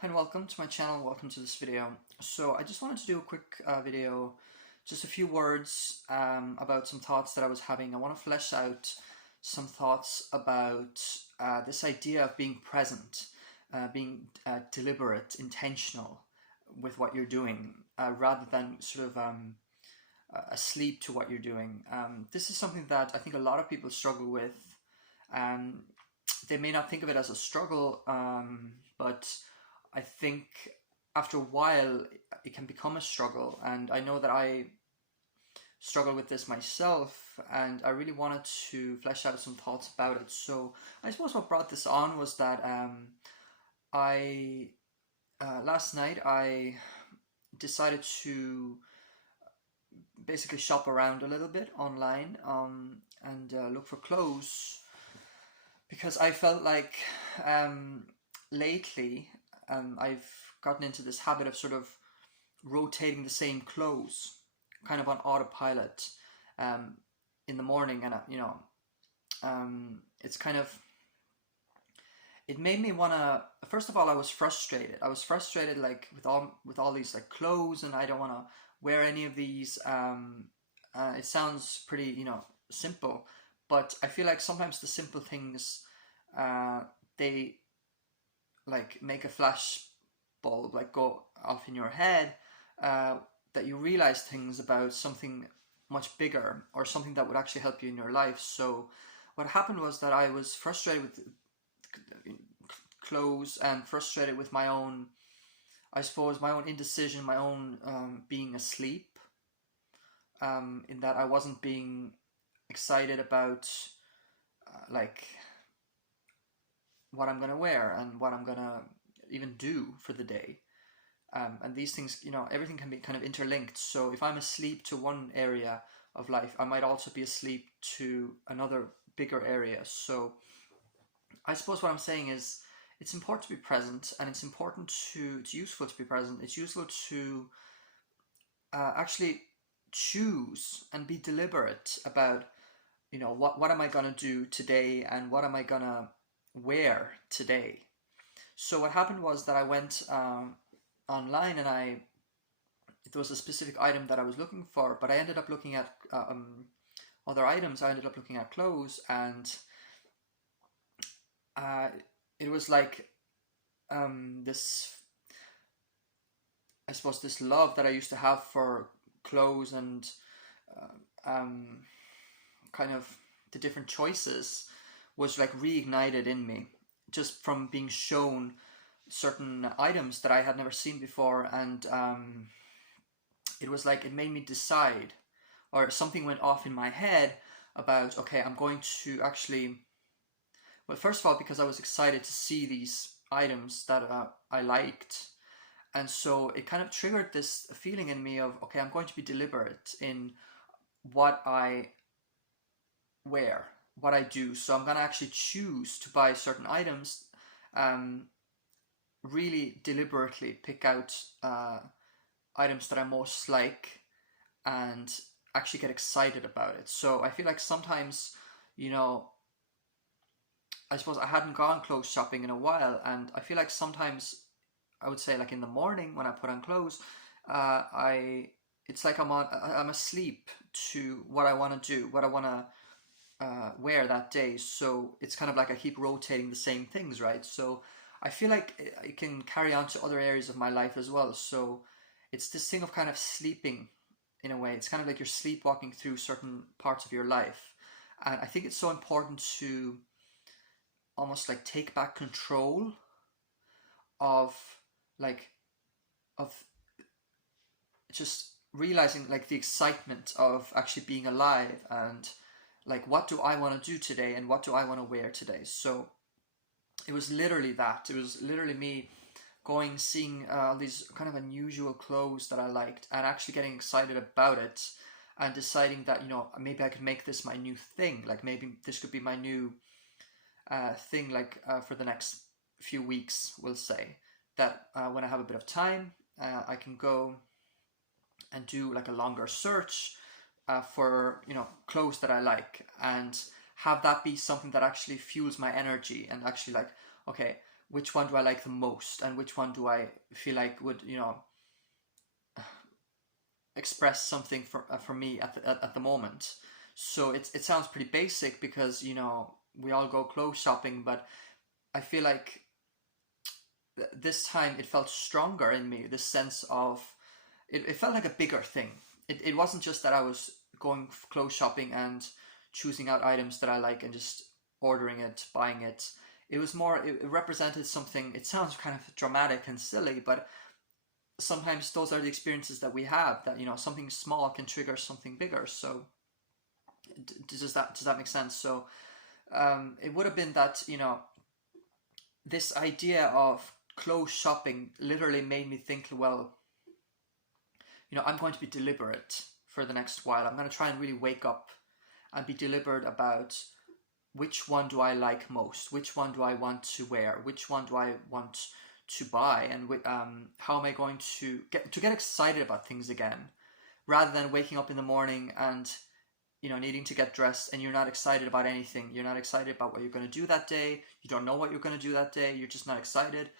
Hi and welcome to my channel, welcome to this video. So I just wanted to do a quick video, just a few words about some thoughts that I was having. I want to flesh out some thoughts about this idea of being present, being deliberate, intentional with what you're doing, rather than sort of asleep to what you're doing. This is something that I think a lot of people struggle with. They may not think of it as a struggle, but I think after a while it can become a struggle, and I know that I struggle with this myself, and I really wanted to flesh out some thoughts about it. So I suppose what brought this on was that I last night I decided to basically shop around a little bit online and look for clothes, because I felt like lately I've gotten into this habit of sort of rotating the same clothes, kind of on autopilot, in the morning, and it's kind of, it made me wanna. First of all, I was frustrated. Like with all these like clothes, and I don't want to wear any of these. It sounds pretty, simple, but I feel like sometimes the simple things, they like make a flash bulb like go off in your head, that you realize things about something much bigger, or something that would actually help you in your life. So what happened was that I was frustrated with clothes, and frustrated with my own, I suppose, my own indecision, my own being asleep, in that I wasn't being excited about like what I'm gonna wear and what I'm gonna even do for the day. And these things, everything can be kind of interlinked. So if I'm asleep to one area of life, I might also be asleep to another bigger area. So I suppose what I'm saying is, it's important to be present, and it's important it's useful to be present. It's useful to actually choose and be deliberate about, what am I gonna do today, and what am I gonna wear today. So what happened was that I went online, and it was a specific item that I was looking for, but I ended up looking at other items. I ended up looking at clothes, and it was like this, I suppose, this love that I used to have for clothes, and kind of the different choices was like reignited in me, just from being shown certain items that I had never seen before. And it was like it made me decide, or something went off in my head about, okay, I'm going to actually, well, first of all, because I was excited to see these items that I liked. And so it kind of triggered this feeling in me of, okay, I'm going to be deliberate in what I wear, what I do. So I'm going to actually choose to buy certain items, really deliberately pick out items that I most like, and actually get excited about it. So I feel like sometimes, I suppose I hadn't gone clothes shopping in a while, and I feel like sometimes, I would say, like in the morning when I put on clothes, it's like I'm asleep to what I want to do, what I want to wear that day. So it's kind of like I keep rotating the same things, right? So I feel like it can carry on to other areas of my life as well. So it's this thing of kind of sleeping in a way. It's kind of like you're sleepwalking through certain parts of your life. And I think it's so important to almost like take back control of like of just realizing like the excitement of actually being alive, and like, what do I want to do today, and what do I want to wear today. So it was literally that. It was literally me going, seeing these kind of unusual clothes that I liked, and actually getting excited about it, and deciding that, maybe I could make this my new thing. Like, maybe this could be my new thing, like for the next few weeks, we'll say. That when I have a bit of time, I can go and do like a longer search for clothes that I like, and have that be something that actually fuels my energy, and actually like, okay, which one do I like the most, and which one do I feel like would, express something for me at the moment. So it sounds pretty basic because we all go clothes shopping, but I feel like this time it felt stronger in me. This sense of it felt like a bigger thing. It wasn't just that I was going clothes shopping and choosing out items that I like and just ordering it, buying it. It was more. It represented something. It sounds kind of dramatic and silly, but sometimes those are the experiences that we have. That something small can trigger something bigger. So does that make sense? So it would have been that this idea of clothes shopping literally made me think, well, I'm going to be deliberate for the next while. I'm going to try and really wake up and be deliberate about which one do I like most, which one do I want to wear, which one do I want to buy, and how am I going to get excited about things again, rather than waking up in the morning and needing to get dressed and you're not excited about anything. You're not excited about what you're going to do that day. You don't know what you're going to do that day. You're just not excited.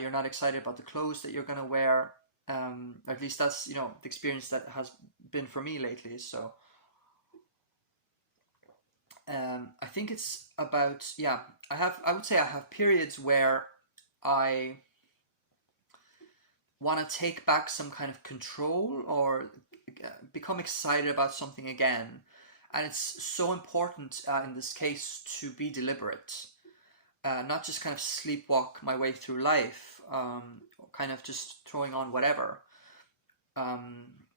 You're not excited about the clothes that you're going to wear. At least that's the experience that has been for me lately. So I think it's about, yeah, I would say I have periods where I want to take back some kind of control or become excited about something again. And it's so important in this case to be deliberate, not just kind of sleepwalk my way through life, kind of just throwing on whatever,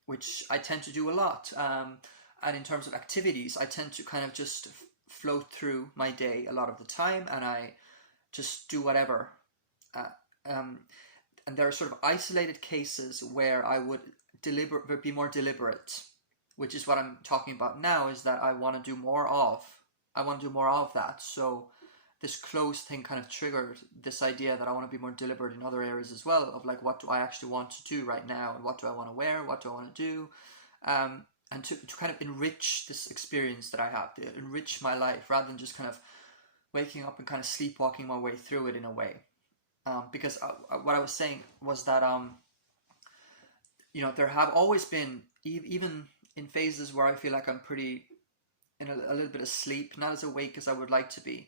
which I tend to do a lot. And in terms of activities, I tend to kind of just float through my day a lot of the time, and I just do whatever. Uh, um, and there are sort of isolated cases where I would be more deliberate, which is what I'm talking about now, is that I want to do more of. I want to do more of that. So this close thing kind of triggered this idea that I want to be more deliberate in other areas as well, of like, what do I actually want to do right now, and what do I want to wear, what do I want to do, and to kind of enrich this experience that I have, to enrich my life, rather than just kind of waking up and kind of sleepwalking my way through it in a way. Because what I was saying was that there have always been, even in phases where I feel like I'm pretty in a little bit of sleep, not as awake as I would like to be.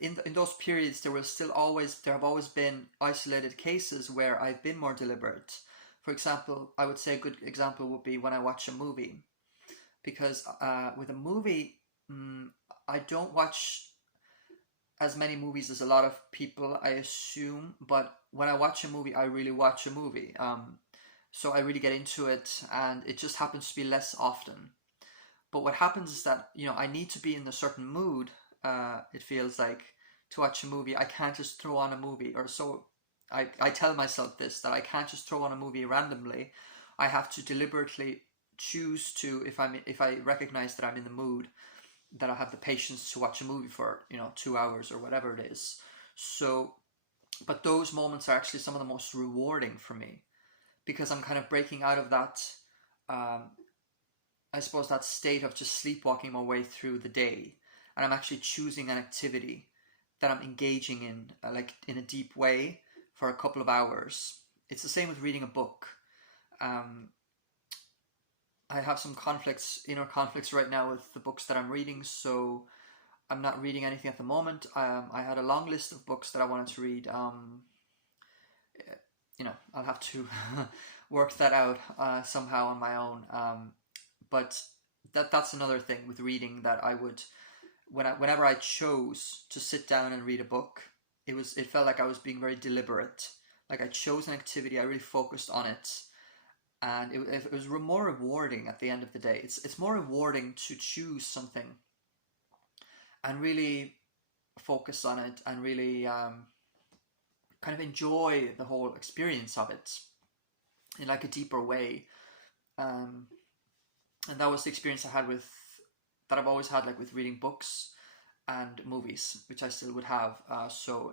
In those periods, there have always been isolated cases where I've been more deliberate. For example, I would say a good example would be when I watch a movie, because with a movie, I don't watch as many movies as a lot of people, I assume. But when I watch a movie, I really watch a movie. So I really get into it, and it just happens to be less often. But what happens is that I need to be in a certain mood. It feels like, to watch a movie. I can't just throw on a movie, or so I tell myself this, that I can't just throw on a movie randomly. I have to deliberately choose to, if I recognize that I'm in the mood, that I have the patience to watch a movie for 2 hours or whatever it is. So, but those moments are actually some of the most rewarding for me, because I'm kind of breaking out of that, I suppose, that state of just sleepwalking my way through the day, and I'm actually choosing an activity that I'm engaging in, like in a deep way, for a couple of hours. It's the same with reading a book. I have some inner conflicts right now with the books that I'm reading, so I'm not reading anything at the moment. I had a long list of books that I wanted to read. I'll have to work that out somehow on my own. But that's another thing with reading, that I would, whenever I chose to sit down and read a book, it felt like I was being very deliberate. Like, I chose an activity, I really focused on it, and it was more rewarding at the end of the day. It's more rewarding to choose something and really focus on it, and really kind of enjoy the whole experience of it in like a deeper way. And that was the experience that I've always had, like with reading books and movies, which I still would have. So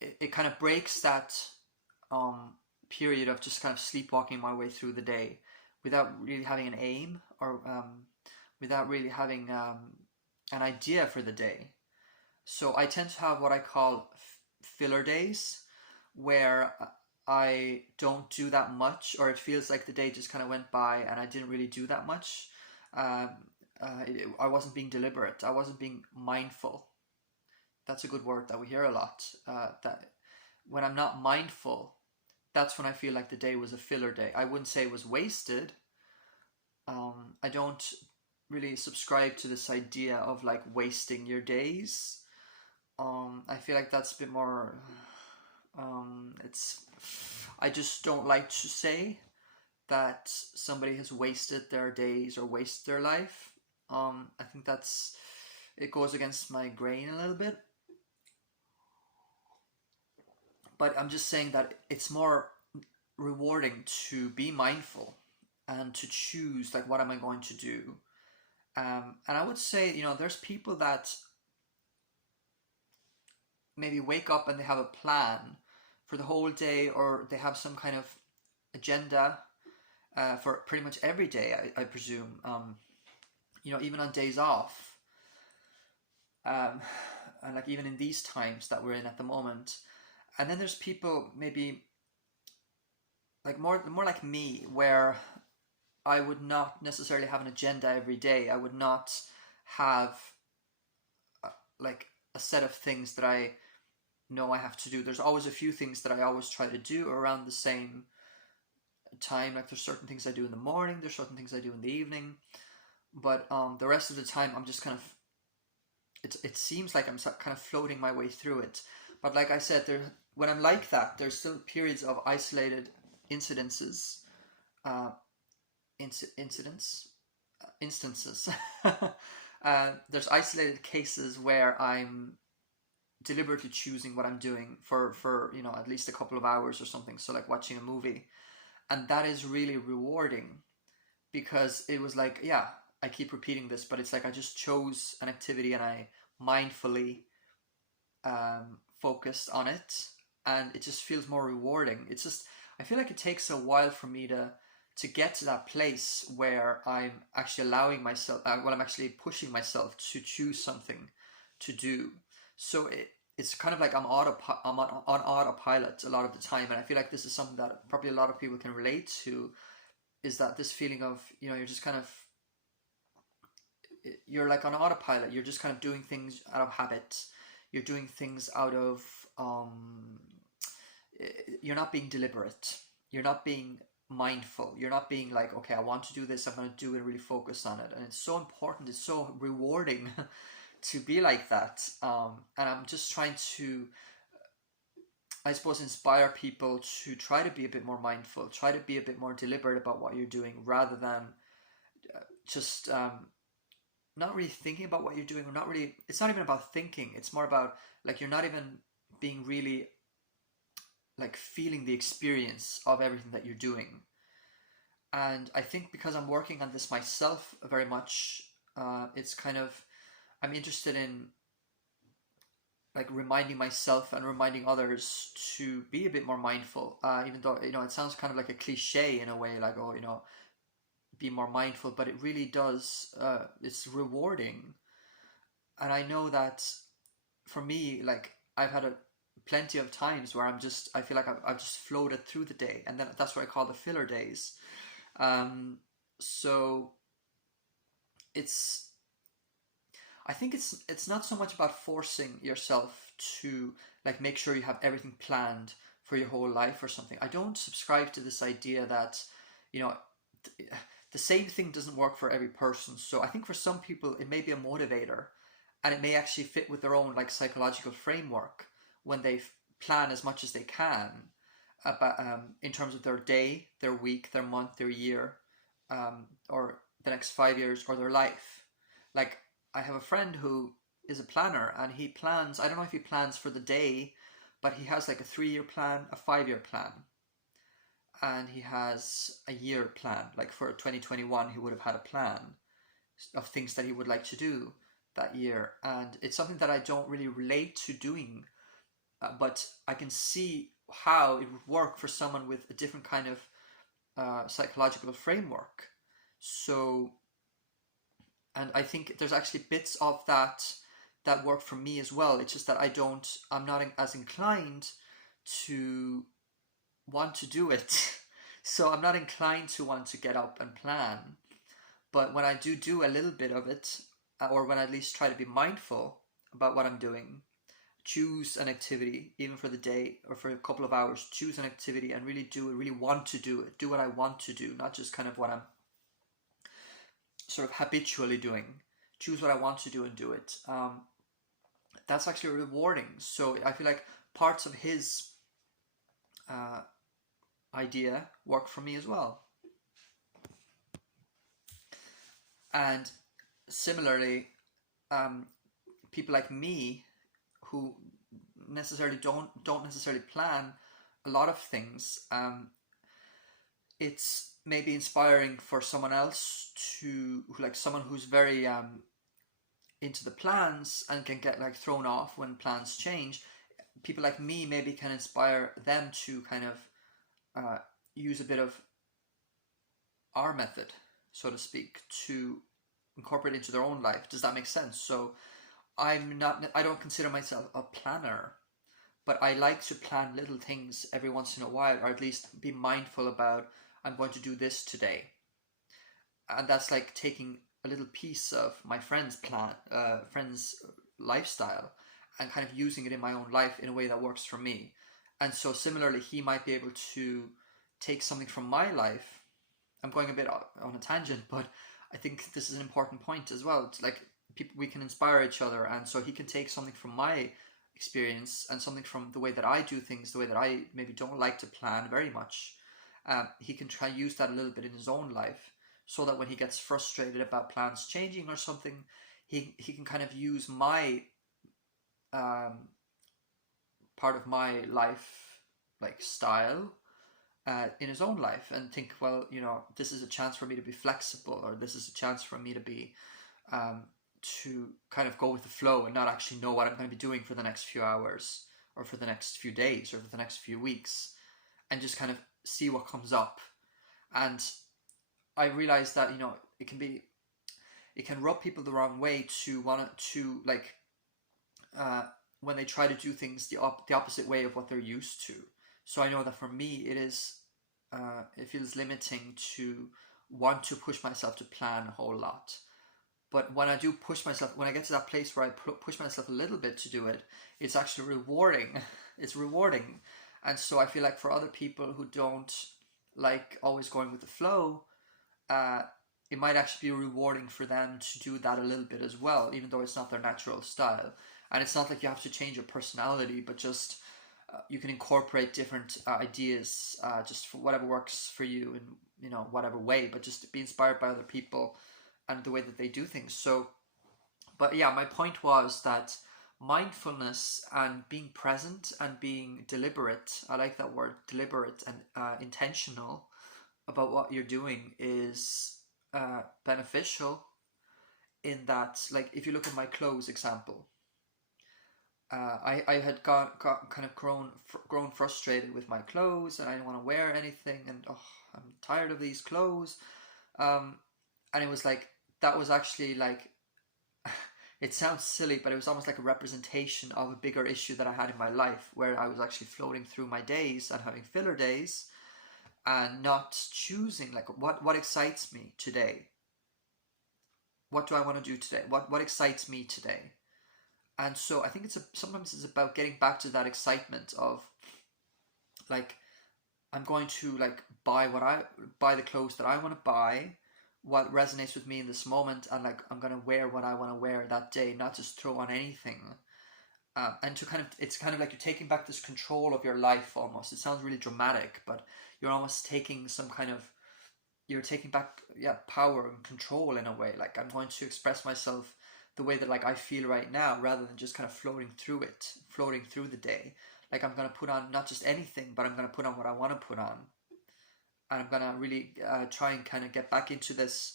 it kind of breaks that period of just kind of sleepwalking my way through the day without really having an aim, or without really having an idea for the day. So I tend to have what I call filler days where I don't do that much, or it feels like the day just kind of went by and I didn't really do that much. Um, I wasn't being deliberate. I wasn't being mindful. That's a good word that we hear a lot. That when I'm not mindful, that's when I feel like the day was a filler day. I wouldn't say it was wasted. I don't really subscribe to this idea of like wasting your days. I feel like that's a bit more. It's. I just don't like to say that somebody has wasted their days or wasted their life. I think that's it goes against my grain a little bit. But I'm just saying that it's more rewarding to be mindful and to choose like what am I going to do. And I would say, there's people that maybe wake up and they have a plan for the whole day, or they have some kind of agenda for pretty much every day, I presume. Even on days off, um, and like even in these times that we're in at the moment. And then there's people maybe like more like me, where I would not necessarily have an agenda every day. I would not have like a set of things that I know I have to do. There's always a few things that I always try to do around the same time. Like there's certain things I do in the morning, there's certain things I do in the evening, but the rest of the time I'm just kind of it seems like I'm kind of floating my way through it. But like I said, when I'm like that, there's still periods of isolated incidences, uh, instances. There's isolated cases where I'm deliberately choosing what I'm doing for at least a couple of hours or something. So like watching a movie, and that is really rewarding because it was like, yeah, I keep repeating this, but it's like I just chose an activity and I mindfully focused on it, and it just feels more rewarding. It's just I feel like it takes a while for me to get to that place where I'm actually allowing myself, I'm actually pushing myself to choose something to do. So it's kind of like I'm on autopilot a lot of the time, and I feel like this is something that probably a lot of people can relate to. Is that this feeling of you're just kind of you're like on autopilot. You're just kind of doing things out of habit. You're doing things out of you're not being deliberate. You're not being mindful. You're not being like, okay, I want to do this, I'm going to do it and really focus on it. And it's so important, it's so rewarding to be like that. And I'm just trying to, I suppose, inspire people to try to be a bit more mindful, try to be a bit more deliberate about what you're doing, rather than just not really thinking about what you're doing, or not really, it's not even about thinking, it's more about like you're not even being really like feeling the experience of everything that you're doing. And I think because I'm working on this myself very much, it's kind of, I'm interested in like reminding myself and reminding others to be a bit more mindful, even though it sounds kind of like a cliche in a way, like, oh, be more mindful, but it really does, it's rewarding. And I know that for me, like I've had plenty of times where I feel like I've just floated through the day, and then that's what I call the filler days. So it's, I think it's not so much about forcing yourself to like make sure you have everything planned for your whole life or something. I don't subscribe to this idea that, the same thing doesn't work for every person. So I think for some people it may be a motivator, and it may actually fit with their own like psychological framework when they plan as much as they can about in terms of their day, their week, their month, their year, or the next 5 years, or their life. Like I have a friend who is a planner, and he plans. I don't know if he plans for the day, but he has like a 3-year plan, a 5-year plan, and he has a year plan. Like for 2021, he would have had a plan of things that he would like to do that year, and it's something that I don't really relate to doing, but I can see how it would work for someone with a different kind of psychological framework. So, and I think there's actually bits of that work for me as well. It's just that I'm not as inclined to want to do it. So I'm not inclined to want to get up and plan. But when I do a little bit of it, or when I at least try to be mindful about what I'm doing, choose an activity, even for the day or for a couple of hours, choose an activity and really do it, really want to do it, do what I want to do, not just kind of what I'm sort of habitually doing. Choose what I want to do and do it. That's actually rewarding. So I feel like parts of his uh, idea work for me as well. And similarly, um, people like me who necessarily don't necessarily plan a lot of things, it's maybe inspiring for someone else like someone who's very into the plans and can get like thrown off when plans change. People like me maybe can inspire them to kind of use a bit of our method, so to speak, to incorporate into their own life. Does that make sense? So I don't consider myself a planner, but I like to plan little things every once in a while, or at least be mindful about, I'm going to do this today. And that's like taking a little piece of my friend's lifestyle, and kind of using it in my own life in a way that works for me. And so similarly, he might be able to take something from my life. I'm going a bit on a tangent, but I think this is an important point as well. It's like we can inspire each other, and so he can take something from my experience and something from the way that I do things, the way that I maybe don't like to plan very much. He can try use that a little bit in his own life, so that when he gets frustrated about plans changing or something, he can kind of use my part of my life, like style, in his own life, and think, well, this is a chance for me to be flexible, or this is a chance for me to be to kind of go with the flow and not actually know what I'm going to be doing for the next few hours, or for the next few days, or for the next few weeks, and just kind of see what comes up. And I realized that it can rub people the wrong way to want to like when they try to do things the opposite way of what they're used to. So I know that for me it feels limiting to want to push myself to plan a whole lot. But when I do push myself, when I get to that place where I push myself a little bit to do it, it's actually rewarding. It's rewarding. And so I feel like for other people who don't like always going with the flow, it might actually be rewarding for them to do that a little bit as well, even though it's not their natural style. And it's not like you have to change your personality, but just you can incorporate different ideas, just for whatever works for you in whatever way, but just be inspired by other people and the way that they do things. So, but yeah, my point was that mindfulness and being present and being deliberate, I like that word, deliberate, and intentional about what you're doing is beneficial, in that, like, if you look at my clothes example, I had got kind of grown frustrated with my clothes, and I didn't want to wear anything, and I'm tired of these clothes, and it was like, that was actually like, it sounds silly, but it was almost like a representation of a bigger issue that I had in my life, where I was actually floating through my days and having filler days, and not choosing like what excites me today. What do I want to do today? What excites me today? And so I think sometimes it's about getting back to that excitement of, like, I'm going to like buy the clothes that I want to buy, what resonates with me in this moment, and like I'm gonna wear what I want to wear that day, not just throw on anything. And it's kind of like you're taking back this control of your life almost. It sounds really dramatic, but you're almost taking you're taking back, power and control in a way. Like, I'm going to express myself the way that like I feel right now, rather than just kind of floating through the day. Like, I'm going to put on not just anything, but I'm going to put on what I want to put on. And I'm going to really try and kind of get back into this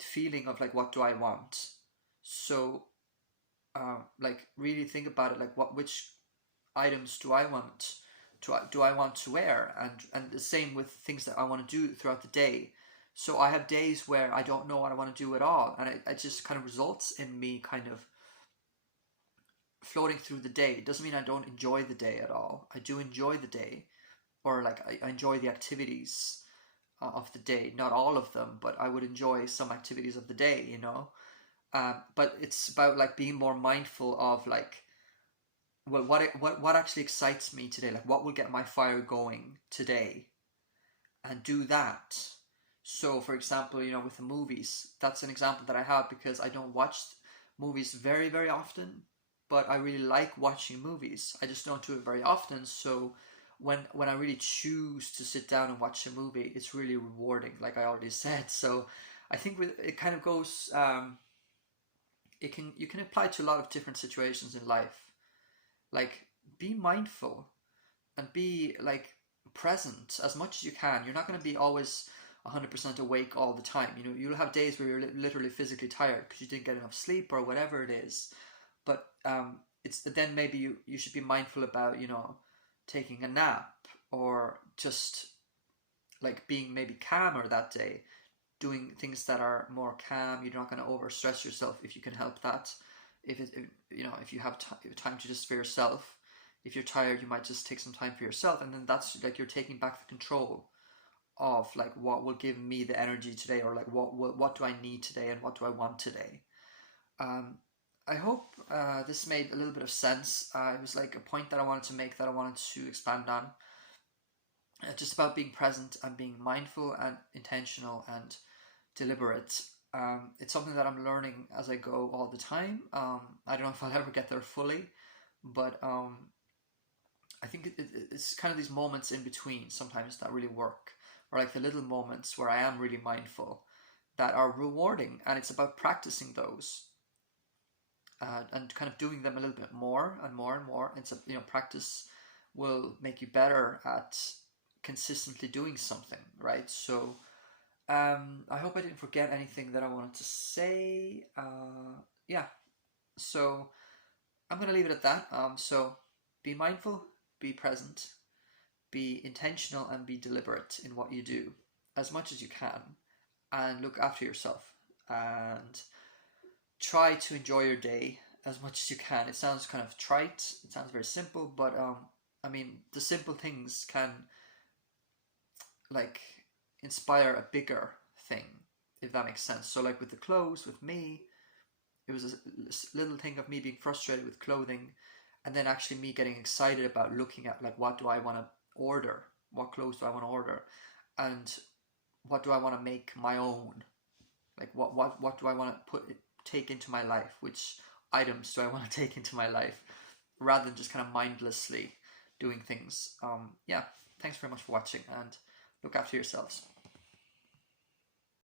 feeling of like, what do I want? So like, really think about it, like, which items do I want to wear, and the same with things that I want to do throughout the day. So I have days where I don't know what I want to do at all, and it just kind of results in me kind of floating through the day. It doesn't mean I don't enjoy the day at all. I do enjoy the day, or like I enjoy the activities of the day. Not all of them, but I would enjoy some activities of the day, you know. But it's about like being more mindful of like, well, what actually excites me today? Like, what will get my fire going today, and do that. So, for example, you know, with the movies, that's an example that I have because I don't watch movies very, very often, but I really like watching movies. I just don't do it very often. So, when I really choose to sit down and watch a movie, it's really rewarding, like I already said. So, I think with it kind of goes. It can you can apply to a lot of different situations in life. Like, be mindful and be like present as much as you can. You're not going to be always 100% awake all the time. You know, you'll have days where you're literally physically tired because you didn't get enough sleep or whatever it is. But it's then maybe you should be mindful about, you know, taking a nap, or just like being maybe calmer that day, doing things that are more calm. You're not going to overstress yourself if you can help that. If you know, if you have time to just for yourself. If you're tired, you might just take some time for yourself, and then that's like you're taking back the control of like what will give me the energy today, or like what do I need today, and what do I want today. Um, I hope this made a little bit of sense. It was like a point that I wanted to make, that I wanted to expand on. Just about being present and being mindful and intentional and deliberate. It's something that I'm learning as I go all the time. I don't know if I'll ever get there fully, but I think it's kind of these moments in between sometimes that really work, or like the little moments where I am really mindful that are rewarding, and it's about practicing those, and kind of doing them a little bit more and more and more. It's a, you know, practice will make you better at consistently doing something, right? So I hope I didn't forget anything that I wanted to say. Yeah, so I'm gonna leave it at that. So be mindful, be present, be intentional, and be deliberate in what you do as much as you can, and look after yourself, and try to enjoy your day as much as you can. It sounds kind of trite, it sounds very simple, but I mean, the simple things can like inspire a bigger thing, if that makes sense. So like with the clothes, with me, it was a little thing of me being frustrated with clothing, and then actually me getting excited about looking at like, what do I want to order, what clothes do I want to order, and what do I want to make my own, like what do I want to take into my life, which items do I want to take into my life, rather than just kind of mindlessly doing things. Yeah, thanks very much for watching, and look after yourselves.